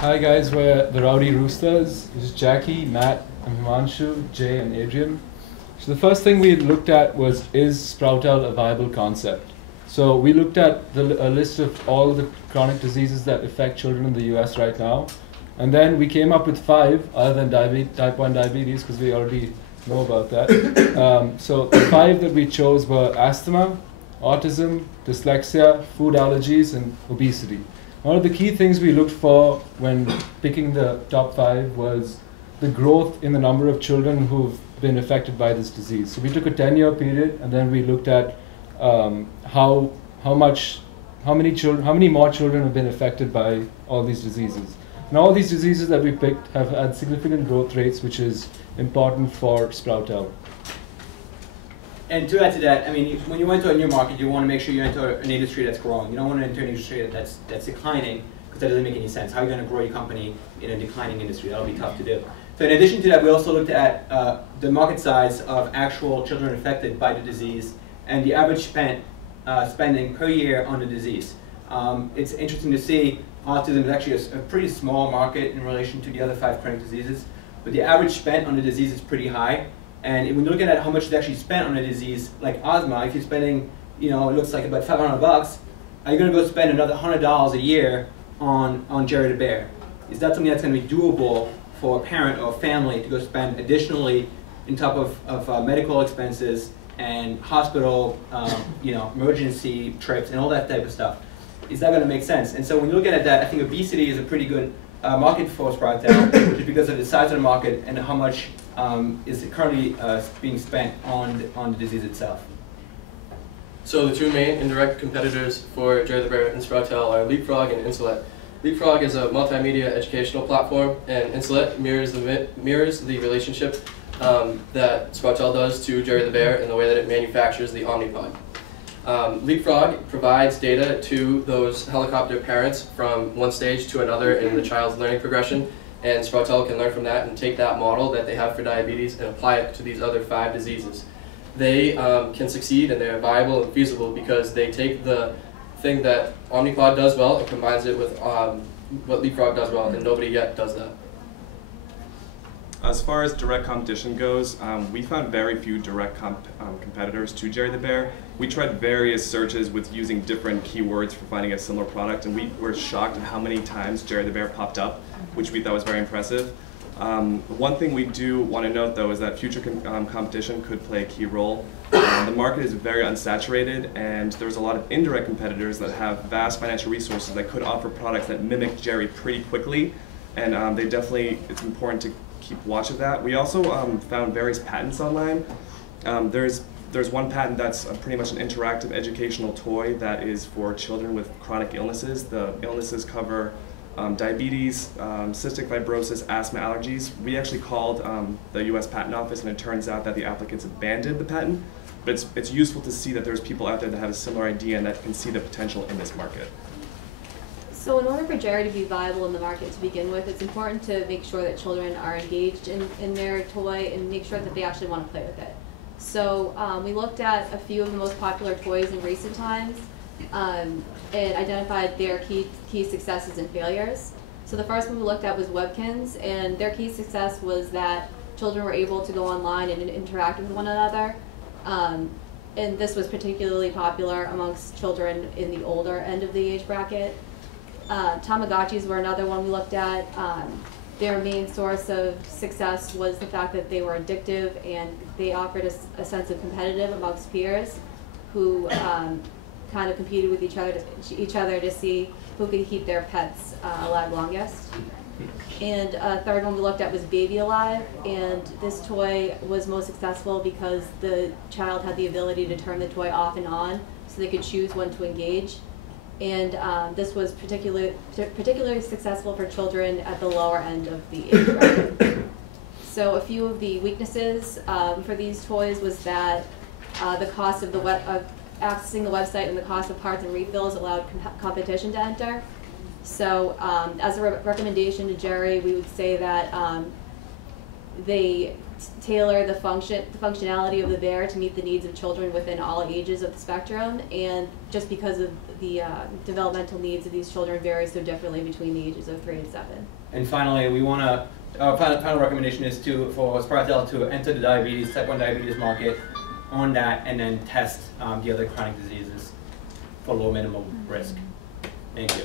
Hi guys, we're the Rowdy Roosters. This is Jackie, Matt, and Himanshu, Jay, and Adrian. So the first thing we looked at was, is Sproutel a viable concept? So we looked at a list of all the chronic diseases that affect children in the US right now. And then we came up with 5, other than type 1 diabetes, because we already know about that. So the 5 that we chose were asthma, autism, dyslexia, food allergies, and obesity. One of the key things we looked for when picking the top 5 was the growth in the number of children who've been affected by this disease. So we took a 10-year period, and then we looked at how many more children have been affected by all these diseases. And all these diseases that we picked have had significant growth rates, which is important for Sproutel. And to add to that, I mean, when you enter a new market, you want to make sure you enter an industry that's growing. You don't want to enter an industry that's declining, because that doesn't make any sense. How are you going to grow your company in a declining industry? That'll be tough to do. So in addition to that, we also looked at the market size of actual children affected by the disease and the average spending per year on the disease. It's interesting to see autism is actually a pretty small market in relation to the other 5 chronic diseases, but the average spent on the disease is pretty high. And when you're looking at how much is actually spent on a disease like asthma, if you're spending, it looks like about $500, are you going to go spend another $100 a year on Jerry the Bear? Is that something that's going to be doable for a parent or a family to go spend additionally on top of medical expenses and hospital, emergency trips and all that type of stuff? Is that going to make sense? And so when you're looking at that, I think obesity is a pretty good market for Sproutel, just because of the size of the market and how much is currently being spent on the disease itself. So the 2 main indirect competitors for Jerry the Bear and Sproutel are Leapfrog and Insulet. Leapfrog is a multimedia educational platform, and Insulet mirrors the relationship that Sproutel does to Jerry the Bear in the way that it manufactures the Omnipod. Leapfrog provides data to those helicopter parents from one stage to another in the child's learning progression, and Sproutel can learn from that and take that model that they have for diabetes and apply it to these other 5 diseases. They can succeed, and they're viable and feasible because they take the thing that Omnipod does well and combines it with what Leapfrog does well, and nobody yet does that. As far as direct competition goes, we found very few direct competitors to Jerry the Bear. We tried various searches with using different keywords for finding a similar product, and we were shocked at how many times Jerry the Bear popped up, which we thought was very impressive. One thing we do want to note, though, is that future competition could play a key role. The market is very unsaturated, and there's a lot of indirect competitors that have vast financial resources that could offer products that mimic Jerry pretty quickly, and it's important to keep watch of that. We also found various patents online. There's one patent that's pretty much an interactive educational toy that is for children with chronic illnesses. The illnesses cover diabetes, cystic fibrosis, asthma, allergies. We actually called the US Patent Office, and it turns out that the applicants abandoned the patent, but it's useful to see that there's people out there that have a similar idea and that can see the potential in this market. So in order for Jerry to be viable in the market to begin with, it's important to make sure that children are engaged in their toy and make sure that they actually want to play with it. So we looked at a few of the most popular toys in recent times and identified their key successes and failures. So the first one we looked at was Webkinz, and their key success was that children were able to go online and interact with one another. And this was particularly popular amongst children in the older end of the age bracket. Tamagotchis were another one we looked at. Their main source of success was the fact that they were addictive, and they offered a sense of competitive amongst peers who kind of competed with each other to see who could keep their pets alive longest. And a third one we looked at was Baby Alive, and this toy was most successful because the child had the ability to turn the toy off and on so they could choose when to engage. And this was particularly successful for children at the lower end of the age bracket. So a few of the weaknesses for these toys was that the cost of accessing the website and the cost of parts and refills allowed competition to enter. So as a recommendation to Jerry, we would say that they tailor the functionality of the Bear to meet the needs of children within all ages of the spectrum, and just because of the developmental needs of these children varies so differently between the ages of 3 and 7. And finally, we want to, our final recommendation is for Sprotel to enter the diabetes, type 1 diabetes market on that, and then test the other chronic diseases for low minimum risk. Thank you.